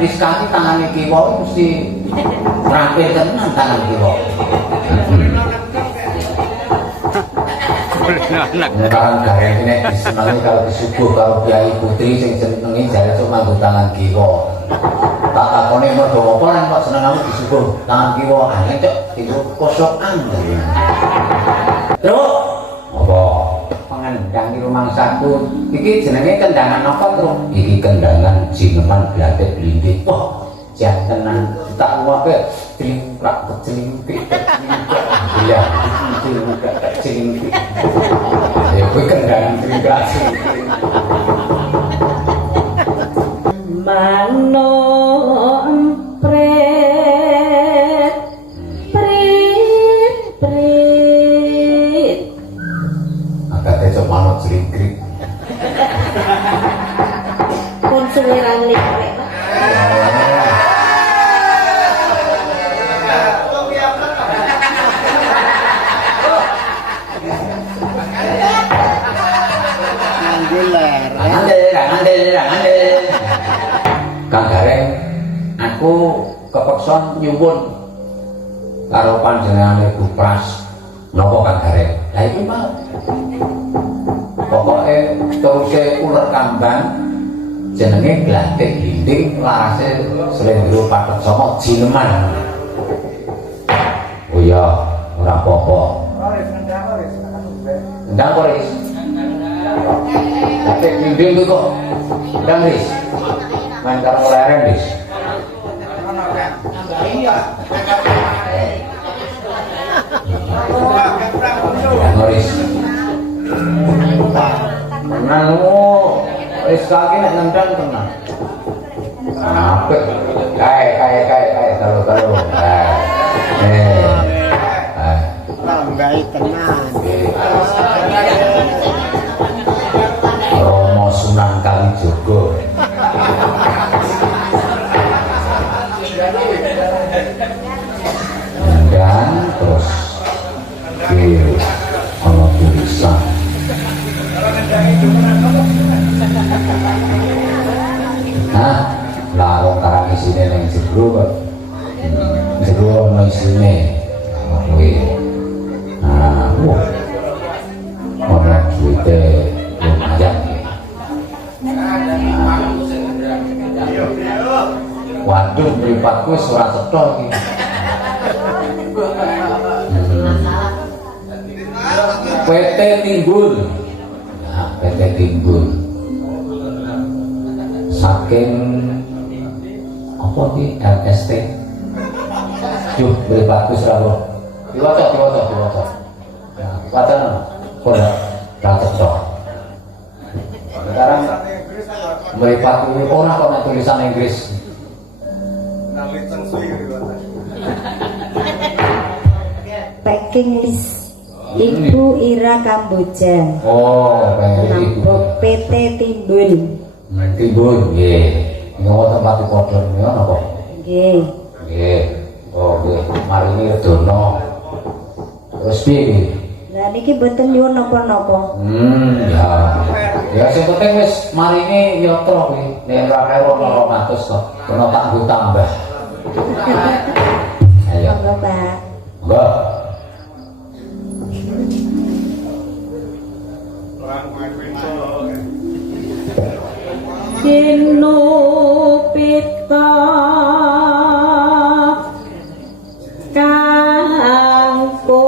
Rizka tangannya kiwa mesti terakhir tenan tangan kiwa. Sekarang gareng ini disenangi kalau disuguh kalau Kiai Putri sing senengi jare cuma nganggo tangan kiwa. Tak takone mergo apa lan kok seneng kamu disuguh tangan kiwa aneh cok itu kosokan. Terus apa? Pengendang di rumah saku iki jenenge kendangan apa terus? Iki kendangan jineman blatek blindit. Wah, jantenan tak wae tringkrak kecilingkrik. Iya, kecilingkrik. Ya kuwi kendangan tringkrak. Mano empret prit prit agak cocok manut jringkrik pun suweran likrek Ngandel. Kang Gareng, aku kepeksa nyuwun karo panjenengane Bu Pras. Napa Kang Gareng? Lah iki mau. Pokoke teruse uler kambang jenenge glatik glinding larase Slendro Patet Saka Jineman. Oh iya, ora apa-apa. Ndang Boris. Glatik glinding kuwi kok. Ndang Boris. Main karo lereng dis. Noris. Nanu wis kaki nek nendang tenan. Apik. Kae karo. Lambai tenan. Romo Sunan Kalijaga. Dan terus kalau tulisan nah larong karang isine yang jebro kok jebro ono isine kuwi nah ono duite lumayan waduh mripatku wis ora cetha iki PT Timbul. Nah, PT Timbul. Saking apa ki LST? Yuh, beri bagus rawo. Diwaca. Nah, wacana. Ora cocok. Sekarang beri bagus ora kok tulisan Inggris. packing list Ibu Ira Kamboja. Oh, Nampok PT Timbul. Timbul, nggih. Nyawa tempat padha niku napa? Nggih. Nggih. Oh, nggih. Maringi redono. Terus piye? Lah niki mboten nyuwun napa-napa. Ya. Ya sing penting wis maringi yatra kuwi. Nek ora kaya 200 kok. Kena tak nggo tambah. Ayo. Monggo, Pak. Mbak. Kino pita kanggo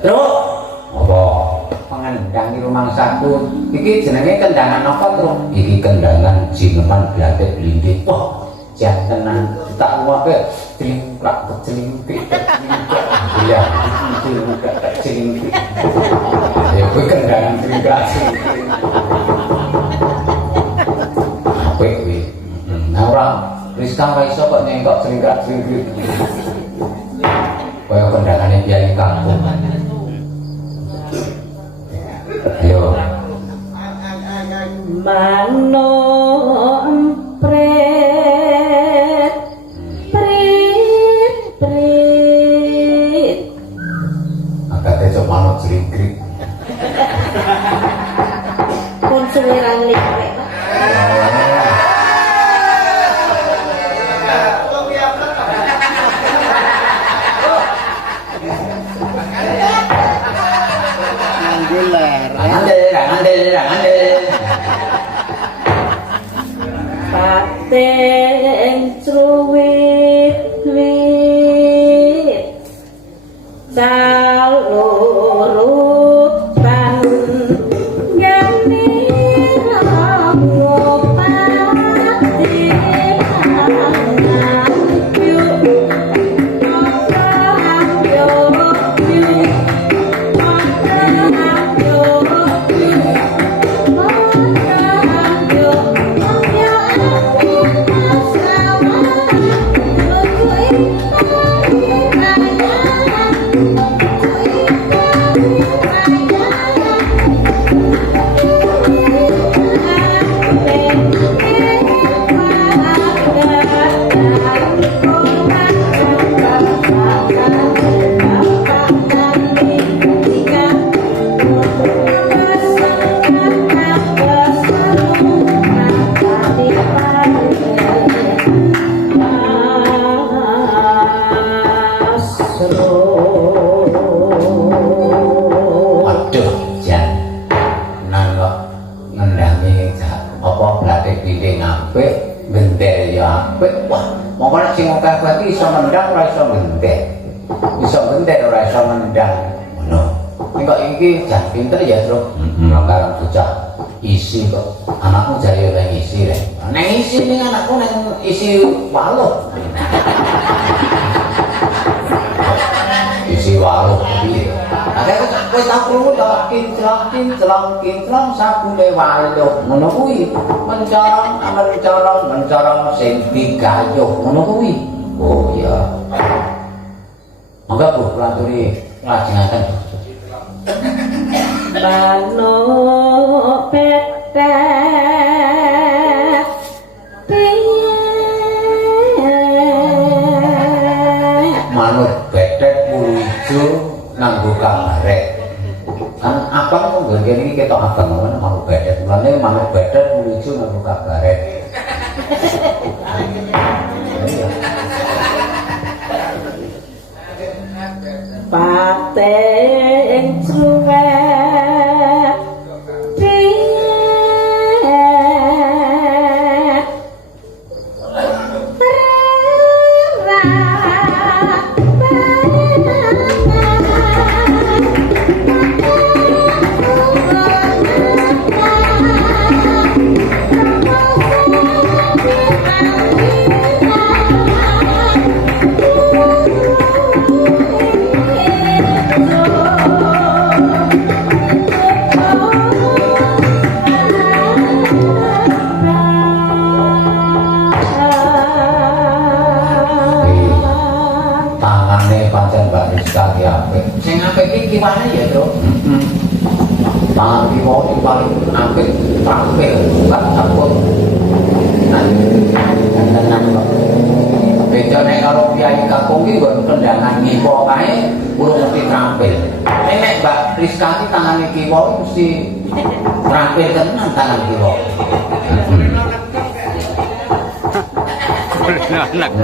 Truk. Apa? Pengendang iki rumangsaku. Iki jenenge kendangan apa, Truk? Iki kendangan jineman blatek blindit. Wah, jantenan tak wae tringklak kecilingkrik. Iya, tringklak kecilingkrik. Ya kuwi kendangan tringklak kecilingkrik. Apik kuwi. Nah ora Rizka ora iso kok nyengkok tringklak kecilingkrik. Kaya kendangane Kyai kampung. Ayo. Mano empret prit prit Agate cok manut jringkrik. pun suwiran likrek Ngandel. pateng cruwit wit salurutan gani ngopati yuk Waduh, jan. Nang kok ngendangi apa blatek dinding apik, gendel ya apik. Wah, mongko nek sing akeh iki iso nendang ora iso gendel. Iso gendel ora iso nendang. Ngono. Nek kok iki jan pinter ya, Tru. Karang bocah isi kok. Anakmu jare ora ngisi rek. Neng isi ning anakku neng isi waluh. Isi waluh piye? Ada kowe tak krungu ta kinclong sabune waluh. Ngono kuwi. Mencorong sing digayuh. Ngono kuwi. Oh iya. Monggo Bu, aturi lajengaken. Mano petek Manut betet bulu ijo nganggo kamarek. Kan abang kok nggon kene iki ketok abang ngono manut betet. Mulane manut betet bulu ijo nganggo kabarek. pateng cruwet Sekali apik. Sing apik iki kiwane ya, Tru. Tangan kiwa iki paling apik tampil bukan sampun. Tenan kok. Bedane karo Kyai Kakung iki nggon kendangan kiwa kae urung mesti tampil. Nek Mbak Rizka iki tangane kiwa mesti tampil tenan tangan kiwa.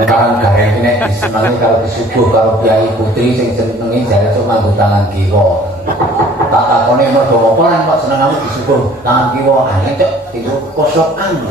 Kan gareng ini disenangi kalau disuguh kalau Kyai Putri sing senengi jare cuma nganggo tangan kiwa. Tak takone mergo apa lan kok seneng kamu disuguh tangan kiwa. Cok itu kosokan.